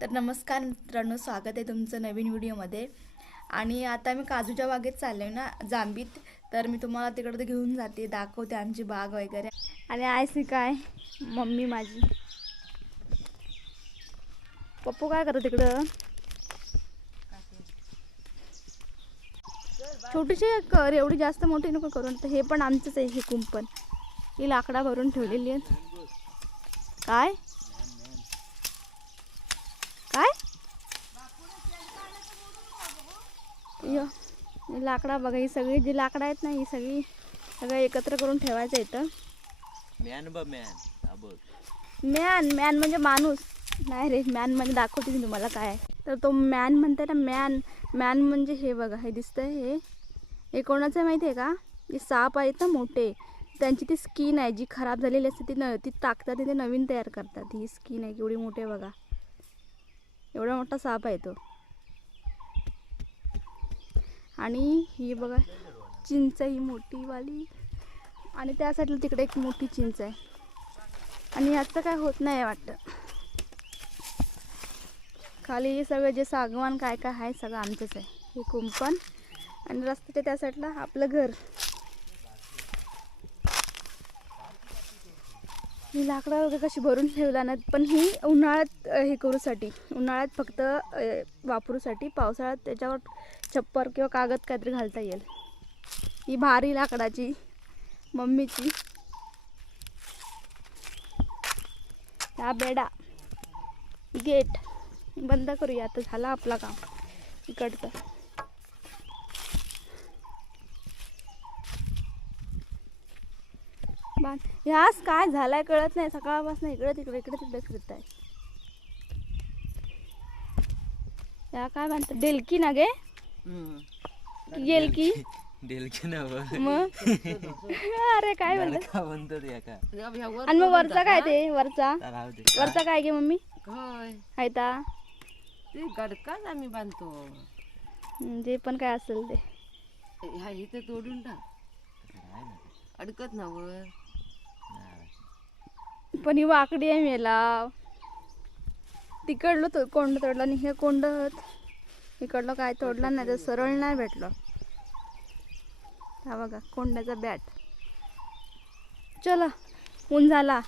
तर नमस्कार मित्रांनो स्वागत आहे तुमचं नवीन व्हिडिओमध्ये. आणि आता मी काजूच्या बागेत चालले आहे ना जांबीत तर मी तुम्हाला तिकडं घेऊन जाते दाखवते आमची बाग वगैरे. आणि आयसी काय? मम्मी माझी. पप्पू काय करतो तिकडं? छोटीशी कर एवढी जास्त मोठी नको करून तर हे पण आमचंच आहे हे कुंपण. ही लाकडा भरून ठेवलेली आहेत. काय काय य लाकडा बघा ही सगळी जी लाकडं आहेत ना ही सगळी सगळं एकत्र करून ठेवायचं इथं. मॅन ब मॅन मॅन मॅन म्हणजे माणूस. नाही रे मॅन म्हणजे दाखवते मी तुम्हाला काय. तर तो मॅन म्हणते ना मॅन मॅन म्हणजे हे बघा हे दिसतंय हे. हे कोणाचं माहिती आहे का? जे साप आहेत ना मोठे. त्यांची ती स्किन आहे जी खराब झालेली असते ती न ती टाकतात आणि ते नवीन तयार करतात. ही स्किन आहे केवढी मोठी आहे बघा. एवढा मोठा साप आहे तो. आणि ही बघा चिंच ही मोठीवाली. आणि त्या साईडला तिकडे एक मोठी चिंच आहे. आणि याचं काय होत नाही वाटतं. खाली हे सगळं जे सागवान काय काय आहे सगळं आमचंच आहे. हे कुंपण. आणि रस्त्याच्या त्या साईडला आपलं घर. ही लाकडं वगैरे कशी भरून ठेवला ना पण ही उन्हाळ्यात हे करूसाठी. उन्हाळ्यात फक्त वापरूसाठी. पावसाळ्यात त्याच्यावर छप्पर किंवा कागद काहीतरी घालता येईल. ही भारी लाकडाची मम्मीची. हा बेडा. गेट. बंद करूया. आता झाला आपला काम. इकडचं. ह्यास काय झालाय कळत नाही. सकाळपासून इकडे तिकडे इकडे तिकडे फिरत आहे ह्या काय म्हणतात डेलकी ना गे? गेलकी डेलकी ना मग? अरे काय म्हणतात? का म्हणतो ते का आणि मग वरचा काय ते? वरचा? राहू दे. वरचा काय गे मम्मी? होय. हाय ता. ते गडकाच आम्ही बांधतो. हम्म, जे पण काय असेल ते. ह्या इथं तोडून टाक. अडकत ना वर. पण ही वाकडी आहे मेला तिकडलं तो कोंड तोडलं आणि हे कोंड इकडलं काय तोडलं नाही तर सरळ नाही भेटलं. हा बघा कोंड्याचा बॅट. चला ऊन झाला.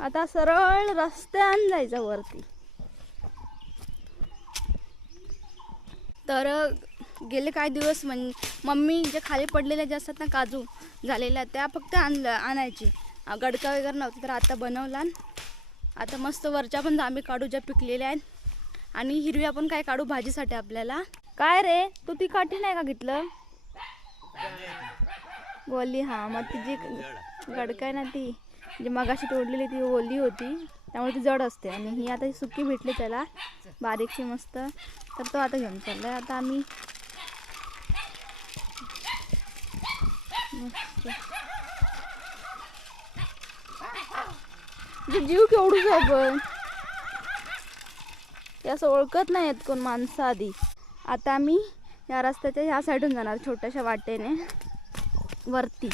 आता सरळ रस्त्यान जायचं वरती. तर गेले काही दिवस म्हण मम्मी जे खाली पडलेल्या ज्या असतात ना काजू झालेल्या त्या फक्त आणलं आणायची. गडका वगैरे नव्हतं तर आता बनवला. आता मस्त वरच्या पण जांभी काढू ज्या पिकलेल्या आहेत. आणि हिरव्या पण काय काढू? भाजीसाठी आपल्याला. काय रे? तू ती काठी नाही का घेतलं? गोली हा. मग ती जी गडकाय आहे ना ती जी मगाशी तोडलेली ती ओली होती त्यामुळे ती जड असते. आणि ही आता सुकी भेटली त्याला. बारीकशी मस्त. तर तो आता घेऊन चाललाय. आता आम्ही जीव केवढूच आहे पण ते असं ओळखत नाही आहेत कोण माणसं आधी. आता आम्ही या रस्त्याच्या ह्या साईडून जाणार छोट्याशा वाटेने. वरती.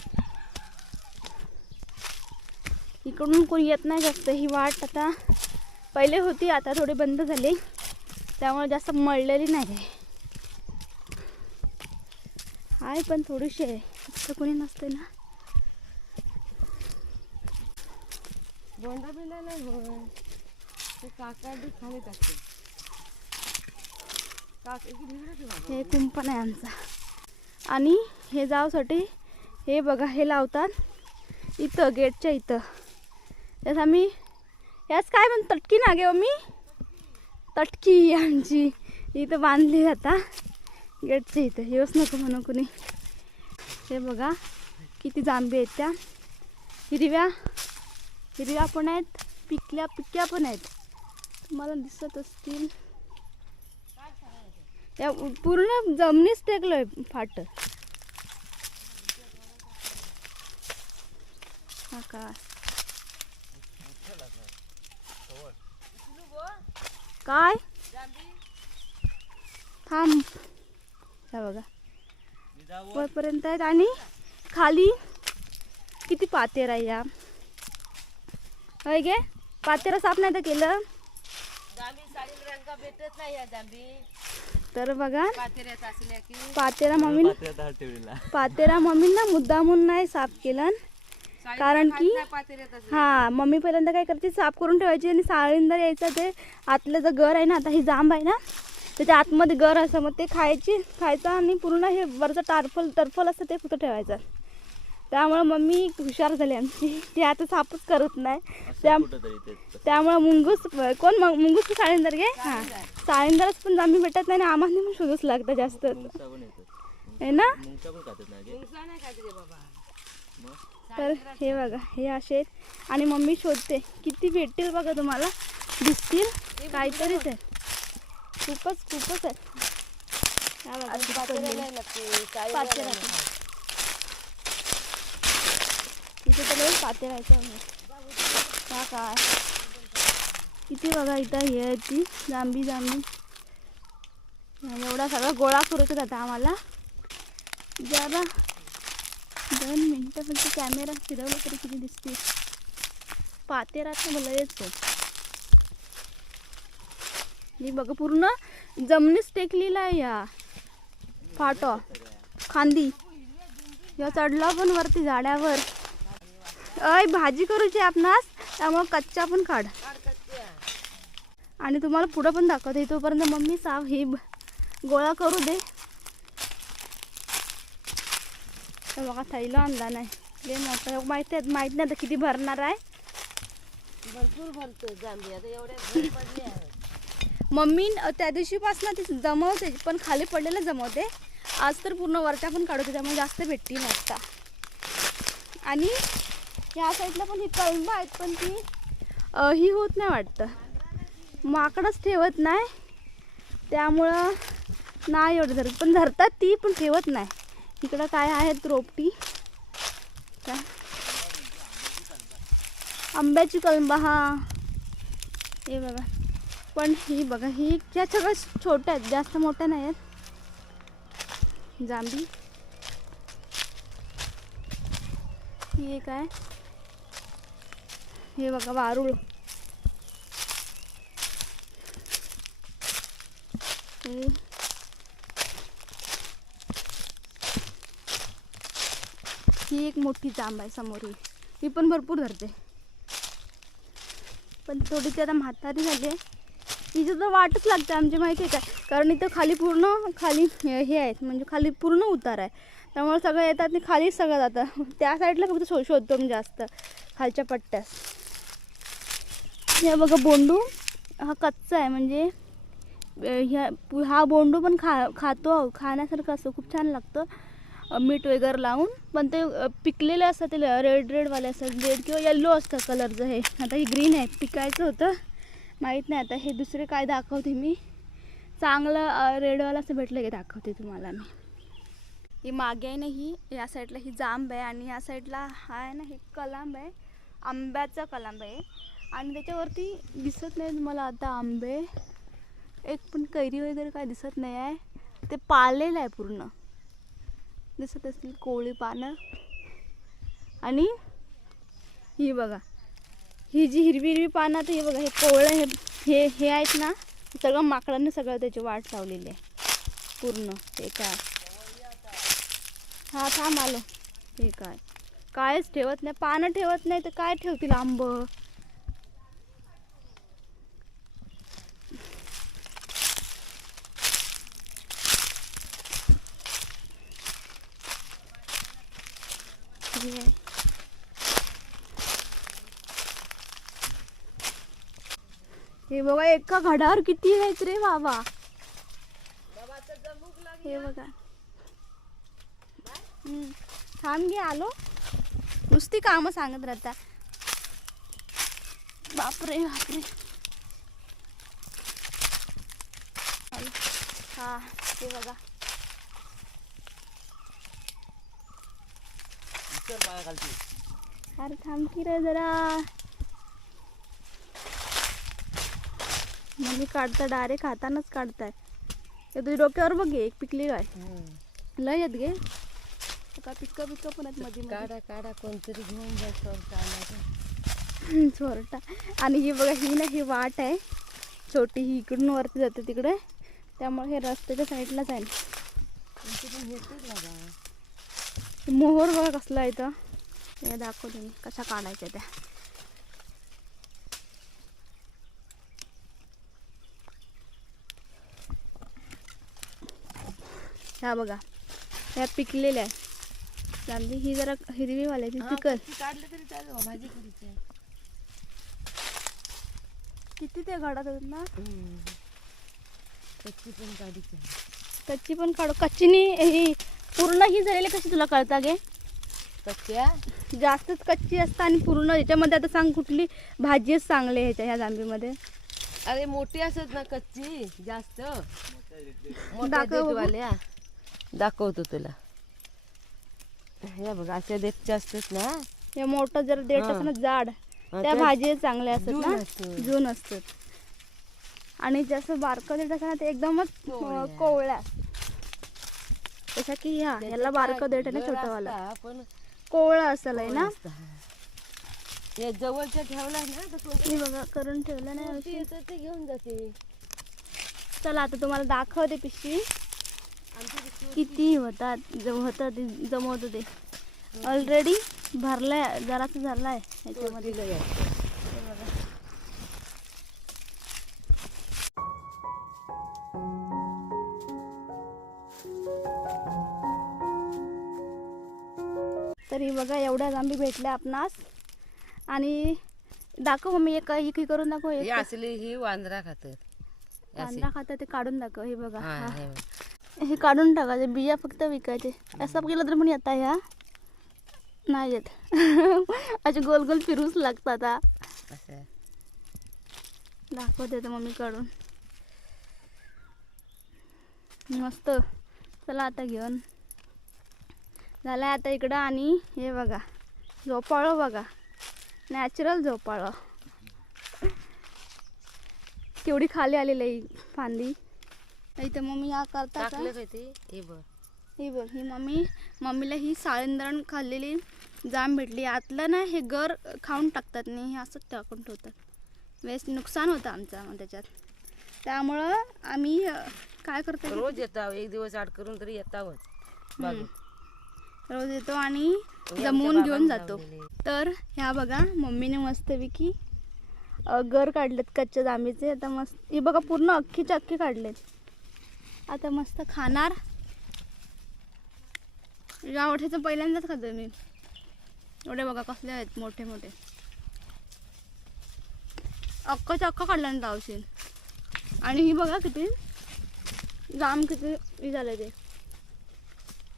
इकडून कोणी येत नाही जास्त ही वाट आता पहिले होती आता थोडी बंद झाली. त्यामुळे जास्त मळलेली नाही आहे पण थोडीशी आहे. इतकं कोणी नसते ना. बोंडा बिंडा नाही काका बी खाली टाकते काका इकडे इकडे ठेवा हे कुंपण आहे आमचा. आणि हे जावसाठी हे बघा हे लावतात. इथं गेटच्या इथं. त्यात आम्ही याच काय म्हणतो तटकी ना गे मी तटकी आमची. इथं बांधली आता. गेटच्या इथं. येऊच नको म्हणून कुणी. हे बघा किती जांबे आहेत त्या. हिरव्या हिरव्या पण आहेत. पिकल्या पिक्या पण आहेत. तुम्हाला दिसत असतील. या पूर्ण जमिनीच टेकलोय फाट. हा का? काय? थांब. बघा. वरपर्यंत आहेत आणि खाली किती पातेर आहे या? होय गे? पातेरा साफ नाही तर केलं. भेटत नाही तर बघा पातेरा मम्मी पातेरा मम्मीना मुद्दामून नाही साफ केला. कारण की- हा मम्मी पहिल्यांदा काय करते साफ करून ठेवायची आणि साळींदर यायचं ते आतलं जे गर आहे ना आता ही जांब आहे ना त्याच्या आतमध्ये गर असं मग ते खायची खायचं आणि पूर्ण हे वरचं टारफल टर्फल असतं ते फक्त ठेवायचं. त्यामुळं मम्मी हुशार झाली आमची. ती आता साफच करत नाही. त्या त्यामुळं मुंगूस कोण मग मुंगूस की साळींदर घे हां. साळींदरच पण जांभी भेटत नाही आणि आम्हाला पण शोधूच लागतं जास्त. आहे ना? तर हे बघा हे असे आहेत. आणि मम्मी शोधते. किती भेटतील बघा तुम्हाला? दिसतील? काहीतरीच आहे खूपच खूपच आहे हा बघा, किती पातेऱ्या पडलेले. नाही लागते साडीला पातेऱ्या नाही खात. इथे तर लय पाते राहायचं का काय? किती बघा इथं हे आहे ती जांभी जांभी. एवढा सगळा गोळा करूच आता आम्हाला. जरा दोन मिनटं फक्त कॅमेरा फिरवला तरी किती दिसते. पाते राहत मला येतो मी बघा पूर्ण जमिनीच टेकलेला आहे या. फाटो. खांदी. या चढला पण वरती झाडावर. अय भाजी करूची आपणास त्यामुळं कच्चा पण काढ. आणि तुम्हाला पुढं पण दाखवते तोपर्यंत मम्मी साफ ही गोळा करू दे. तर बघा थैला आणला नाही. लय मोठं माहिती आहे माहीत नाही आता किती भरणार आहे. भरपूर भरतो जांभी. आता एवढ्या भर पडले आहेत मम्मी त्या दिवशीपासून ती जमवते पण खाली पडलेलं जमवते. आज तर पूर्ण वरच्या पण काढवते त्यामुळे जास्त भेटतील आता. आणि या साईडला पण ही कळंब आहेत पण ती ही होत नाही वाटतं. माकडच ठेवत नाही. त्यामुळं नाही एवढं धरत. पण धरतात ती पण ठेवत नाही. इकडं काय आहेत रोपटी? काय? आंब्याची कलंब हा. हे बघा. पण ही बघा ही ह्या सगळ्या छोट्या आहेत जास्त मोठ्या नाही आहेत. जांभी. ही एक आहे. हे बघा वारुळ. ही एक मोठी जांब आहे समोर ही. ही पण भरपूर धरते. पण थोडीशी आता म्हातारी झाली आहे. तिचं तर वाटच लागते आमची माहिती आहे काय कारण इथं खाली पूर्ण खाली हे हे आहेत. म्हणजे खाली पूर्ण उतार आहे. त्यामुळे सगळं येतात आणि खालीच सगळं जातं. त्या साईडला फक्त शो शोधतो मी जास्त. खालच्या पट्ट्यास. हे बघा बोंडू. हा कच्चा आहे म्हणजे ह्या हा बोंडू पण खा खातो खाण्यासारखं असतं खूप छान लागतं. मीठ वगैरे लावून पण ते पिकलेले असतात ते रेड रेडवाले असतात. रेड किंवा येल्लो असतं कलरचं हे. आता हे ग्रीन आहे पिकायचं होतं. माहीत नाही आता हे दुसरे काय दाखवते मी. चांगलं रेडवाला रेडवालं असं भेटलं की दाखवते तुम्हाला मी. ही मागे आहे ना ही या साईडला ही जांब आहे आणि या साईडला हा आहे ना हे कलांब आहे. आंब्याचा कलांब आहे. आणि त्याच्यावरती दिसत नाही मला आता आंबे. एक पण कैरी वगैरे काय दिसत नाही आहे. ते पाळलेलं आहे पूर्ण. दिसत असतील कोळी पानं. आणि ही बघा. ही जी हिरवी हिरवी पानं आता हे बघा हे कोवळं हे हे हे आहेत ना सगळं माकडांनी सगळं त्याची वाट लावलेली आहे. पूर्ण. हे काय? हा थांब आलो. हे काय? कायच ठेवत नाही. पानं ठेवत नाही तर काय ठेवतील आंबं हे आहे. हे बघा एका घडावर किती आहेत रे बाबा? हे बघा. थांब घे आलो. नुसती कामं सांगत राहता. बापरे बापरे. हा हे बघा. अरे थांब की रे जरा. म्हणजे काढता डायरेक्ट हातानच काढताय. हे तुझ्या डोक्यावर बघ घे, एक पिकली काय लय येत गे. काय पिक्क पिक्क पण आहेत मध्ये काढा काढा कोणतरी घेऊन बसवर काढा चोरटा. आणि ही बघा ही ना ही वाट आहे. छोटी ही इकडून वरती जाते तिकडे. त्यामुळे हे रस्त्याच्या साईडलाच आहे मोहर बघा कसला आहे हे दाखवते मी कशा काढायच्या त्या. ह्या बघा. ह्या पिकलेल्या आहे चांदी ही जरा हिरवी वाल्याची पिकल काढलं तरी चालेल बा, भाजी करायची आहे. किती ते घाडात आहेत ना. कच्ची पण काढायची. कच्ची पण काढू. कच्चीनी ही पूर्ण ही झालेली कशी तुला कळता गे? कच्च्या? जास्तच कच्ची असतं आणि पूर्ण ह्याच्यामध्ये आता सांग कुठली भाजीच चांगली ह्याच्या ह्या जांबीमध्ये अरे मोठी असत ना कच्ची जास्त. मोठ्या दाखव बघू. देठवाल्या दाखवतो तुला. हे बघ अशा देठच्या असतात ना हे मोठं जर देठ हा. असतं ना जाड हा, त्या भाजी चांगल्या असतात ना. जून असतात. आणि जसं बारकं देठ असतं ना ते एकदमच कोवळ्या. जसं की ह्या ह्याला बारकं देठ आहे ना छोटंवाला. पण कोवळं असेल आहे ना. या जवळच्या ठेवला ना तर बघा करून ठेवलं नाही घेऊन जाते. चला आता तुम्हाला दाखवते पिशवी. किती होतात होतं ते जमवतं ते ऑलरेडी भरलाय जरासं झालाय ह्याच्यामध्ये दिलं या. तरी बघा एवढ्या जांभी भेटल्या आपणास आणि दाखव मी एक एक करून दाखव ही एक असली ही वांद्रा खातात. कांदा खाता ते काढून दाखव हे बघा हा, हा. हे बघ. हे काढून टाकायचे बिया फक्त विकायचे. असं केलं तर पण येता ह्या नाही येत. असे गोल गोल फिरूच लागतात. असं. दाखवते तर मम्मी काढून. मस्त. चला आता घेऊन. झालं आता इकडं आणि हे बघा. झोपाळं बघा. नॅचरल झोपाळं. केवढी खाली आलेली आहे फांदी. इथं मम्मी या करतात टाकलं काय ते? हे बघ. ही बघ ही मम्मी मम्मीला ही साळेंदरण खाल्लेली जाम भेटली. आतलं ना हे गर खाऊन टाकतात नाही हे असंच टाकून ठेवतात. वेस्ट नुकसान होतं आमचं मग त्याच्यात. त्यामुळं आम्ही अं, काय करतो रोज येताव एक दिवस आड करून तरी येतावच बागेत. रोज येतो आणि आमच्या जमवून घेऊन बाबांनी जातो. लावलेले. तर ह्या बघा मम्मीने मस्तपैकी अं, गर काढलेत कच्च्या जांभीचे. आता मस्त ही बघा पूर्ण अख्खीच्या अख्खी काढलेत. आता मस्त खाणार. या पहिल्यांदाच खातोय मी. एवढे बघा कसले आहेत मोठे मोठे. अख्खाच्या अख्खा काढला ना गावशील आणि ही बघा किती जाम किती हे झालं ते.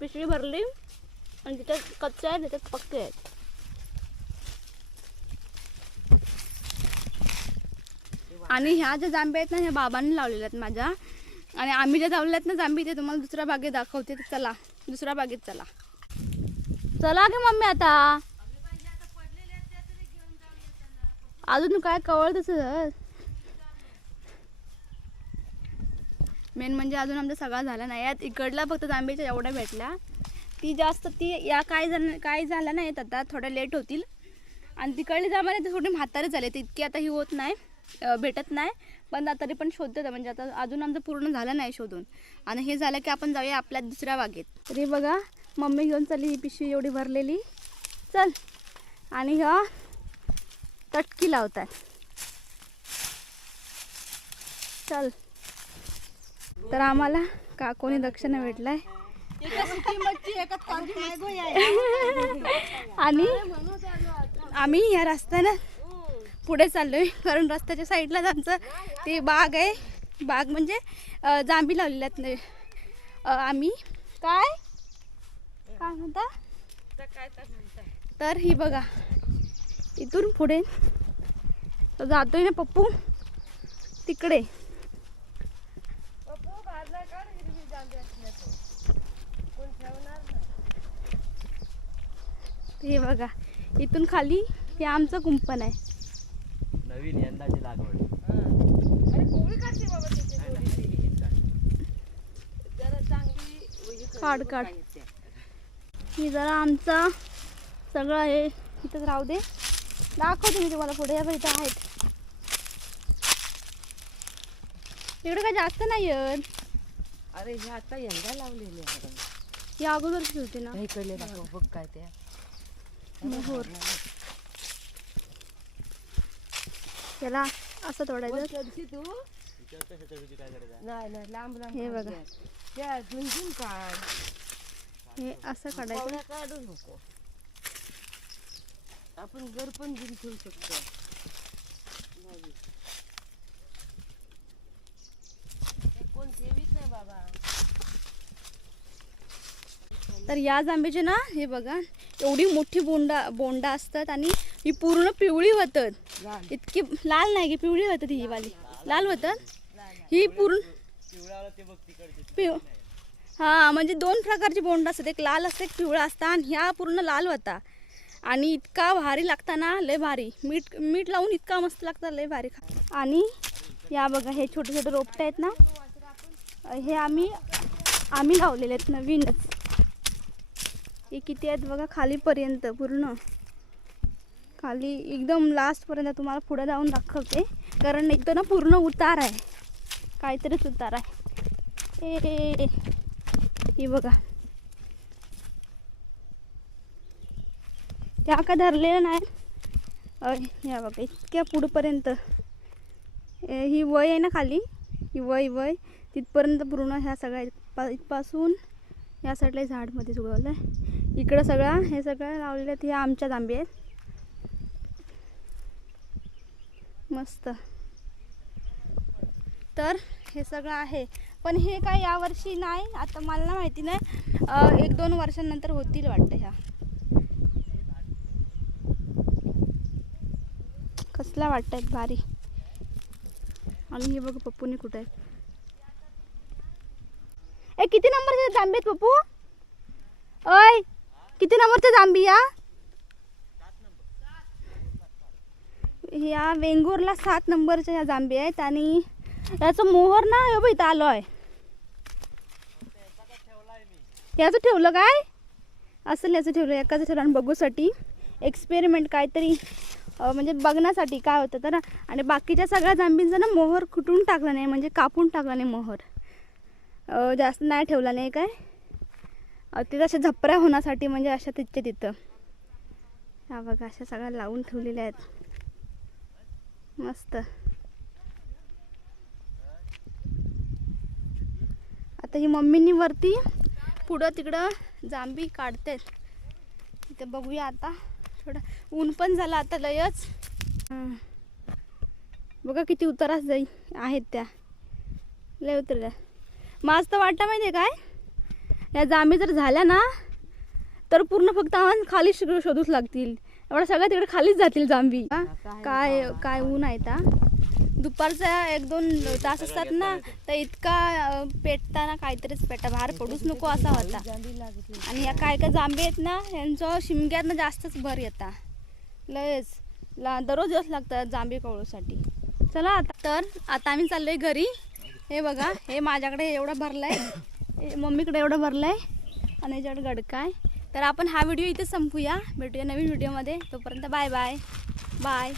पिशवी भरली आणि त्याच्यात कच्चे आहेत त्याच्यात पक्के आहेत. आणि ह्या ज्या जांभ्या आहेत ना ह्या बाबांनी लावलेल्या आहेत माझ्या. आणि आम्ही ज्या लावलेल्या ना जांभी ते तुम्हाला दुसऱ्या बागेत दाखवते. तर चला दुसऱ्या बागेत चला. चला गे मम्मी आता. अजून काय कवळ तसं मेन म्हणजे अजून आमचा सगळा झाला नाही. यात इकडला फक्त जांभीच्या एवढ्या भेटल्या. ती जास्त ती या काय जण काय झालं नाही आता थोड्या लेट होतील. आणि तिकडले जांभळे ते थोडी म्हातारे झाले. ते इतकी आता ही होत नाही. भेटत नाही. पण आता तरी पण शोधत म्हणजे आता अजून आमचं पूर्ण झालं नाही शोधून. आणि हे झालं की आपण जाऊया आपल्या दुसऱ्या बागेत. तरी बघा मम्मी घेऊन चालली ही पिशवी एवढी भरलेली. चल. आणि ह्या तटकी लावतात चल. तर आम्हाला काकोनी दक्षिणा भेटलाय. आणि आम्ही या रस्त्यानं पुढे चाललोय. कारण रस्त्याच्या साईडलाच आमचं ते बाग आहे. बाग म्हणजे जांभी लावलेल्या आहेत न- अं, आम्ही. काय? काय म्हणता? तर ही बघा. इथून पुढे. जातोय ना पप्पू? तिकडे. नाही. हे बघा. इथून खाली हे आमचं कुंपण आहे. नवीन यंदाची लागवड. हा. अरे कोवळी काढते बाबा त्याची थोडीशी. जरा चांगली हे कर, काढ, काढ. ही जरा आमचा सगळं हे इथंच राहू दे. दाखवते मी तुम्हाला पुढे या बघ इथं आहेत. तिकडे काय जास्त नाही येत अरे हे आता यंदा लावलेले आहे. या अगोदरच होती ना. इकडले दाखव बघ काय ते. मोहोर त्याला असं तोडायचं. तू नाही नाही लांब लांब हे बघा. त्या काढ. हे असं काढायचं. पावड्या काढू नको. आपण घर पण ठेवू शकतो. भाजी. हे कोण ठेवीत नाही बाबा. तर या जांभीचे ना हे बघा एवढी मोठी बोंडा बोंडा असतात आणि ही पूर्ण पिवळी होतात. इतकी लाल नाही की पिवळी होतात ही वाली. लाल होतात ही पूर्ण पिव हा म्हणजे दोन प्रकारचे बोंड असतात. एक लाल असतं एक पिवळा असतं आणि ह्या पूर्ण लाल होता. आणि इतका भारी लागता ना लय भारी. मीठ मीठ लावून इतका मस्त लागता लय भारी खा आणि या बघा हे छोटे छोटे रोपटे आहेत ना. हे आम्ही आम्ही लावलेले आहेत नवीनच. हे किती आहेत बघा खालीपर्यंत पूर्ण. खाली एकदम लास्टपर्यंत तुम्हाला पुढे जाऊन दाखवते. कारण इथं ना पूर्ण उतार आहे. काहीतरीच उतार आहे. ए हे बघा. त्या का धरलेलं नाही? अय, या बघा इतक्या पुढपर्यंत. ए, ही वय आहे ना खाली? ही वय वय. तिथपर्यंत पूर्ण ह्या सगळ्या इथपा- इथपासून या साईडला झाडमध्ये उगवलं आहे इकडं सगळं हे सगळं लावलेलं आहेत हे आमच्या जांबी आहेत. मस्त. तर हे सगळं आहे. पण हे काय यावर्षी नाही आता मला ना माहिती नाही. एक दोन वर्षांनंतर होतील वाटतं ह्या. कसला आहेत भारी. आणि हे बघ पप्पूने कुठे आहे. ए किती नंबरचे जांबी आहेत पप्पू? अय किती नंबरचे जांबी या ह्या वेंगुर्ला सात नंबरच्या ह्या जांबी आहेत आणि याचं मोहर ना हे बघ इथं आलो आहे. याचं ठेवलं काय? असं याचं ठेवलं एकाचं ठेवलं आणि बघूसाठी. एक्सपेरिमेंट काहीतरी म्हणजे बघण्यासाठी काय होतं तर आणि बाकीच्या सगळ्या जांबींचा ना मोहर खुटून टाकला नाही म्हणजे कापून टाकला नाही मोहर. जास्त नाही ठेवला नाही काय? तिथं अशा झपऱ्या होण्यासाठी म्हणजे अशा तिथच्या तिथं. हा बघा अशा सगळ्या लावून ठेवलेल्या आहेत. मस्त. आता ही मम्मीनी वरती पुढं तिकडं जांबी काढतेत. इथे बघूया आता. थोडं ऊन पण झालं आता लयच. बघा किती उतारास जाई आहेत त्या. लय उतरल्या. माझ तर वाटतं माहिती आहे काय? या जांबी जर झाल्या ना तर पूर्ण फक्त आम्हाला खाली शो- शोधूच लागतील. एवढ्या सगळ्या तिकडे खालीच जातील जांबी हा? काय? काय ऊन आहे ता? दुपारचा एक दोन तास असतात ना तर इतका पेटताना काहीतरीच पेटा बाहेर पडूच नको असा होता. जांभी आणि या काय काय जांबे आहेत ना यांचं शिमग्यातनं जास्तच भर येता. लयच. ला दररोज दिवस लागतात जांबे कवळूसाठी चला आता. तर आता आम्ही चाललोय घरी. हे बघा हे माझ्याकडे एवढं भरलंय. हे मम्मीकडे एवढं भरलंय. आणि याच्याकडे गडका आहे. तर आपण हा व्हिडिओ इथे संपूया. भेटूया नवीन व्हिडिओमध्ये. तोपर्यंत बाय बाय. बाय.